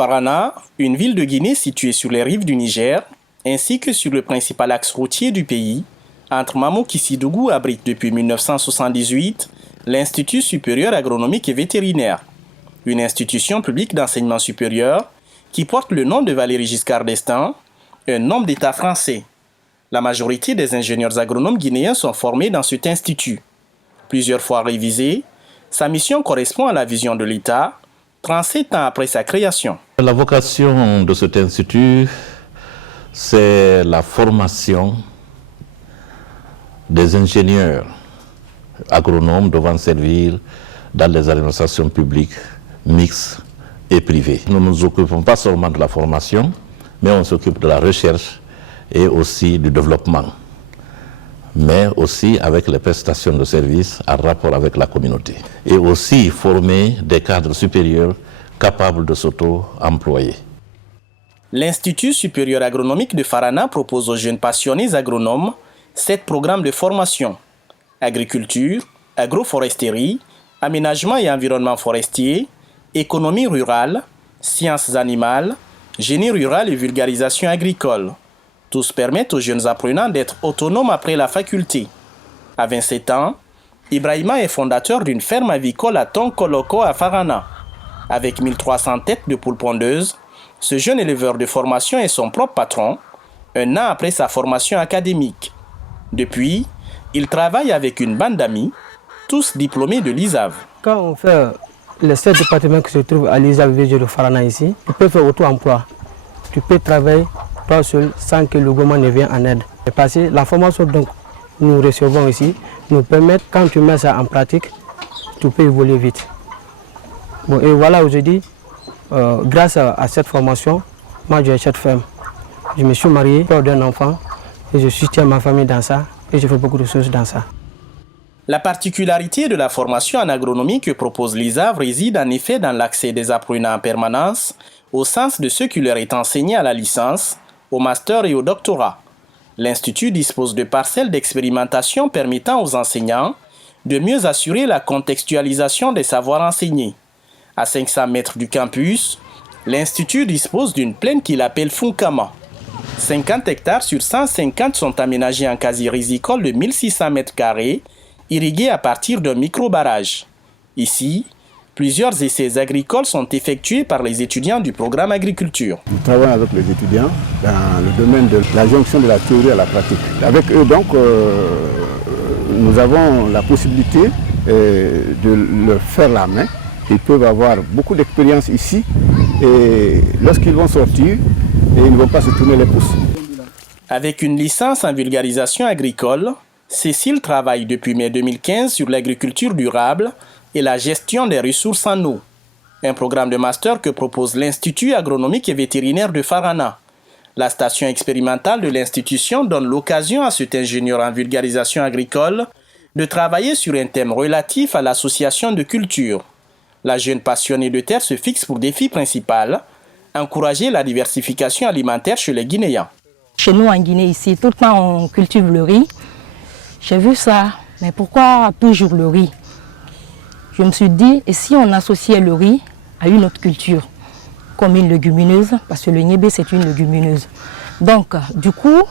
Farana, une ville de Guinée située sur les rives du Niger, ainsi que sur le principal axe routier du pays, entre Mamoukissidougou abrite depuis 1978 l'Institut supérieur agronomique et vétérinaire, une institution publique d'enseignement supérieur qui porte le nom de Valéry Giscard d'Estaing, un homme d'État français. La majorité des ingénieurs agronomes guinéens sont formés dans cet institut. Plusieurs fois révisé, sa mission correspond à la vision de l'État, 37 ans après sa création. La vocation de cet institut, c'est la formation des ingénieurs agronomes devant servir dans les administrations publiques mixtes et privées. Nous ne nous occupons pas seulement de la formation, mais on s'occupe de la recherche et aussi du développement, mais aussi avec les prestations de services en rapport avec la communauté. Et aussi former des cadres supérieurs capables de s'auto-employer. L'Institut supérieur agronomique de Farana propose aux jeunes passionnés agronomes 7 programmes de formation: agriculture, agroforesterie, aménagement et environnement forestier, économie rurale, sciences animales, génie rural et vulgarisation agricole. Tous permettent aux jeunes apprenants d'être autonomes après la faculté. À 27 ans, Ibrahima est fondateur d'une ferme avicole à Tonkoloko à Farana. Avec 1300 têtes de poules pondeuses, ce jeune éleveur de formation est son propre patron, un an après sa formation académique. Depuis, il travaille avec une bande d'amis, tous diplômés de l'ISAV. Quand on fait les 7 départements qui se trouvent à l'ISAV VG de Farana ici, tu peux faire auto-emploi. Tu peux travailler toi seul sans que le gouvernement ne vienne en aide. Parce que la formation que nous recevons ici nous permet, quand tu mets ça en pratique, tu peux évoluer vite. Bon, et voilà, aujourd'hui, grâce à cette formation, moi j'ai cette ferme. Je me suis marié, père d'un enfant, et je soutiens ma famille dans ça, et je fais beaucoup de choses dans ça. La particularité de la formation en agronomie que propose l'ISAV réside en effet dans l'accès des apprenants en permanence au sens de ce qui leur est enseigné à la licence, au master et au doctorat. L'Institut dispose de parcelles d'expérimentation permettant aux enseignants de mieux assurer la contextualisation des savoirs enseignés. À 500 mètres du campus, l'Institut dispose d'une plaine qu'il appelle Funkama. 50 hectares sur 150 sont aménagés en casier risicole de 1600 mètres carrés, irrigués à partir d'un micro-barrage. Ici, plusieurs essais agricoles sont effectués par les étudiants du programme agriculture. Nous travaillons avec les étudiants dans le domaine de la jonction de la théorie à la pratique. Avec eux, donc, nous avons la possibilité de leur faire la main. Ils peuvent avoir beaucoup d'expérience ici et lorsqu'ils vont sortir, ils ne vont pas se tourner les pouces. Avec une licence en vulgarisation agricole, Cécile travaille depuis mai 2015 sur l'agriculture durable et la gestion des ressources en eau, un programme de master que propose l'Institut agronomique et vétérinaire de Farana. La station expérimentale de l'institution donne l'occasion à cet ingénieur en vulgarisation agricole de travailler sur un thème relatif à l'association de cultures. La jeune passionnée de terre se fixe pour défi principal, encourager la diversification alimentaire chez les Guinéens. Chez nous en Guinée, ici, tout le temps on cultive le riz. J'ai vu ça, mais pourquoi toujours le riz? Je me suis dit, et si on associait le riz à une autre culture, comme une légumineuse, parce que le niébé c'est une légumineuse. Donc, du coup,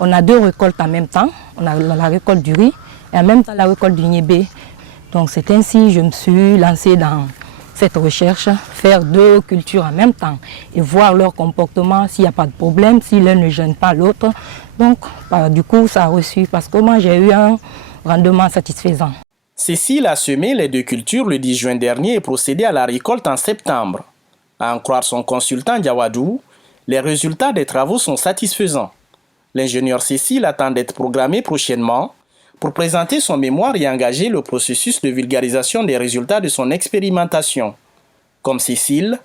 on a 2 récoltes en même temps. On a la récolte du riz et en même temps la récolte du niébé. Donc c'est ainsi que je me suis lancée dans cette recherche, faire 2 cultures en même temps et voir leur comportement, s'il n'y a pas de problème, si l'un ne gêne pas l'autre. Donc du coup ça a reçu parce que moi j'ai eu un rendement satisfaisant. Cécile a semé les 2 cultures le 10 juin dernier et procédé à la récolte en septembre. À en croire son consultant Diawadou, les résultats des travaux sont satisfaisants. L'ingénieur Cécile attend d'être programmé prochainement pour présenter son mémoire et engager le processus de vulgarisation des résultats de son expérimentation. Comme Cécile,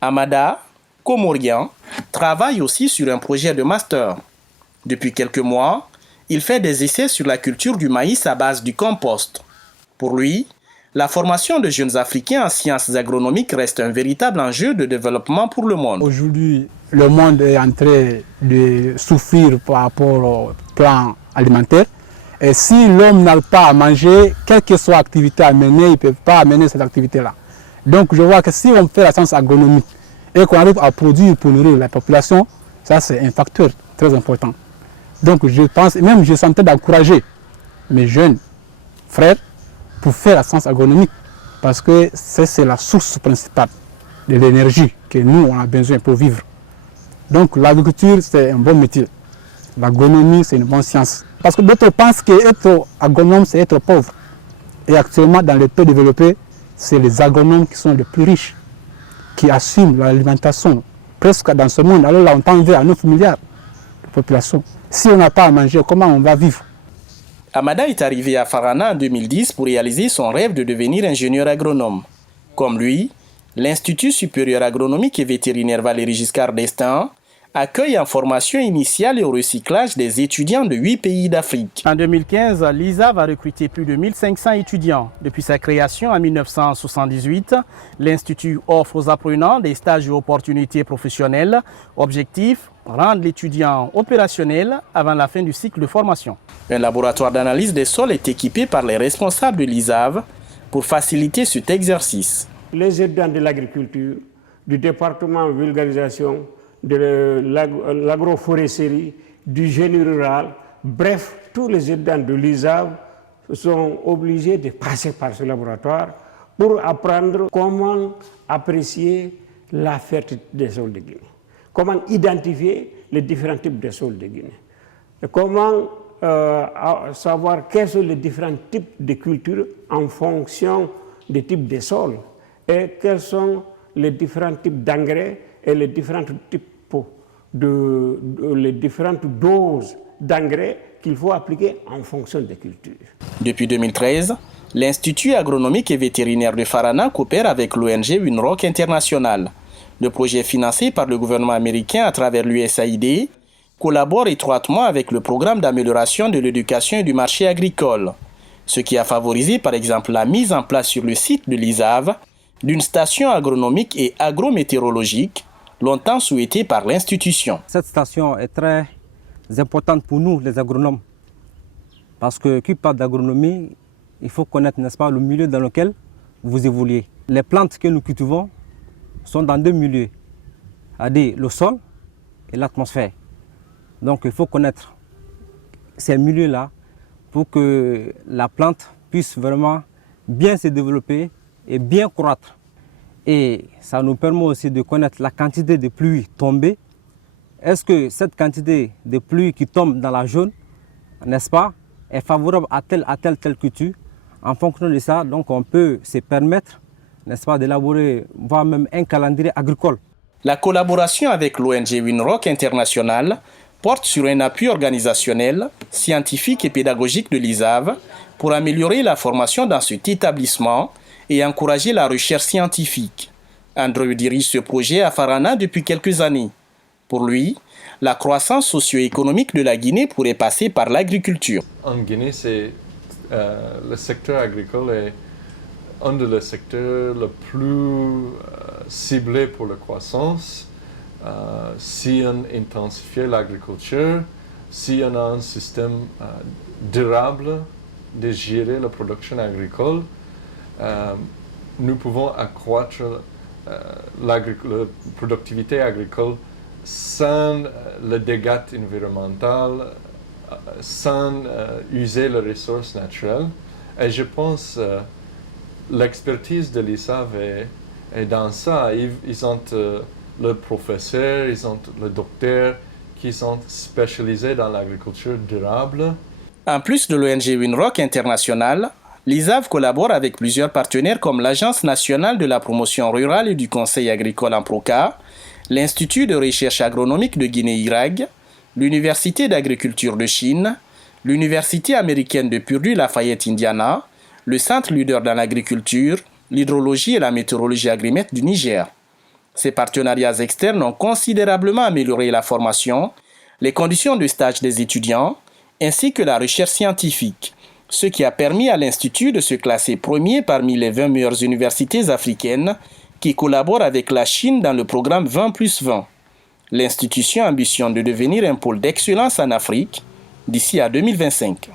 Amada, Comorian, travaille aussi sur un projet de master. Depuis quelques mois, il fait des essais sur la culture du maïs à base du compost. Pour lui, la formation de jeunes Africains en sciences agronomiques reste un véritable enjeu de développement pour le monde. Aujourd'hui, le monde est en train de souffrir par rapport au plan alimentaire. Et si l'homme n'a pas à manger, quelle que soit l'activité à mener, il ne peut pas amener cette activité-là. Donc je vois que si on fait la science agronomique et qu'on arrive à produire pour nourrir la population, ça c'est un facteur très important. Donc je pense, même je sentais d'encourager mes jeunes frères pour faire la science agronomique, parce que c'est la source principale de l'énergie que nous on a besoin pour vivre. Donc l'agriculture c'est un bon métier, l'agronomie c'est une bonne science. Parce que d'autres pensent qu'être agronome c'est être pauvre. Et actuellement dans les pays développés, c'est les agronomes qui sont les plus riches, qui assument l'alimentation presque dans ce monde. Alors là on tend vers 9 milliards de population. Si on n'a pas à manger, comment on va vivre? Amada est arrivé à Farana en 2010 pour réaliser son rêve de devenir ingénieur agronome. Comme lui, l'Institut supérieur agronomique et vétérinaire Valéry Giscard d'Estaing accueille en formation initiale et au recyclage des étudiants de 8 pays d'Afrique. En 2015, l'ISAV a recruté plus de 1500 étudiants. Depuis sa création en 1978, l'Institut offre aux apprenants des stages et opportunités professionnelles. Objectif, rendre l'étudiant opérationnel avant la fin du cycle de formation. Un laboratoire d'analyse des sols est équipé par les responsables de l'ISAV pour faciliter cet exercice. Les étudiants de l'agriculture, du département vulgarisation, de l'agroforesterie, du génie rural, bref, tous les étudiants de l'ISAV sont obligés de passer par ce laboratoire pour apprendre comment apprécier la fertilité des sols de Guinée, comment identifier les différents types de sols de Guinée, et comment savoir quels sont les différents types de cultures en fonction des types de sols et quels sont les différents types d'engrais et les différents types les différentes doses d'engrais qu'il faut appliquer en fonction des cultures. Depuis 2013, l'Institut agronomique et vétérinaire de Farana coopère avec l'ONG Winrock International. Le projet financé par le gouvernement américain à travers l'USAID collabore étroitement avec le programme d'amélioration de l'éducation et du marché agricole, ce qui a favorisé par exemple la mise en place sur le site de l'ISAV d'une station agronomique et agrométéorologique longtemps souhaitée par l'institution. Cette station est très importante pour nous, les agronomes, parce que qui parle d'agronomie, il faut connaître, n'est-ce pas, le milieu dans lequel vous évoluez. Les plantes que nous cultivons sont dans deux milieux, c'est-à-dire le sol et l'atmosphère. Donc il faut connaître ces milieux-là pour que la plante puisse vraiment bien se développer et bien croître. Et ça nous permet aussi de connaître la quantité de pluie tombée. Est-ce que cette quantité de pluie qui tombe dans la zone, n'est-ce pas, est favorable à telle culture? En fonction de ça, donc on peut se permettre, n'est-ce pas, d'élaborer, voire même un calendrier agricole. La collaboration avec l'ONG Winrock International porte sur un appui organisationnel, scientifique et pédagogique de l'ISAV pour améliorer la formation dans cet établissement et encourager la recherche scientifique. Andrew dirige ce projet à Farana depuis quelques années. Pour lui, la croissance socio-économique de la Guinée pourrait passer par l'agriculture. En Guinée, le secteur agricole est un des secteurs les plus ciblés pour la croissance. Si on intensifie l'agriculture, si on a un système durable de gérer la production agricole, nous pouvons accroître la productivité agricole sans le dégât environnemental, sans user les ressources naturelles. Et je pense l'expertise de l'ISAV est dans ça. Ils ont le professeur, ils ont le docteur qui sont spécialisés dans l'agriculture durable. En plus de l'ONG Winrock International, l'ISAV collabore avec plusieurs partenaires comme l'Agence nationale de la promotion rurale et du conseil agricole en PROCA, l'Institut de recherche agronomique de Guinée-Irag, l'Université d'agriculture de Chine, l'Université américaine de Purdue-Lafayette, Indiana, le Centre leader dans l'agriculture, l'hydrologie et la météorologie agrimètre du Niger. Ces partenariats externes ont considérablement amélioré la formation, les conditions de stage des étudiants, ainsi que la recherche scientifique, ce qui a permis à l'Institut de se classer premier parmi les 20 meilleures universités africaines qui collaborent avec la Chine dans le programme 20+20. L'institution ambitionne de devenir un pôle d'excellence en Afrique d'ici à 2025.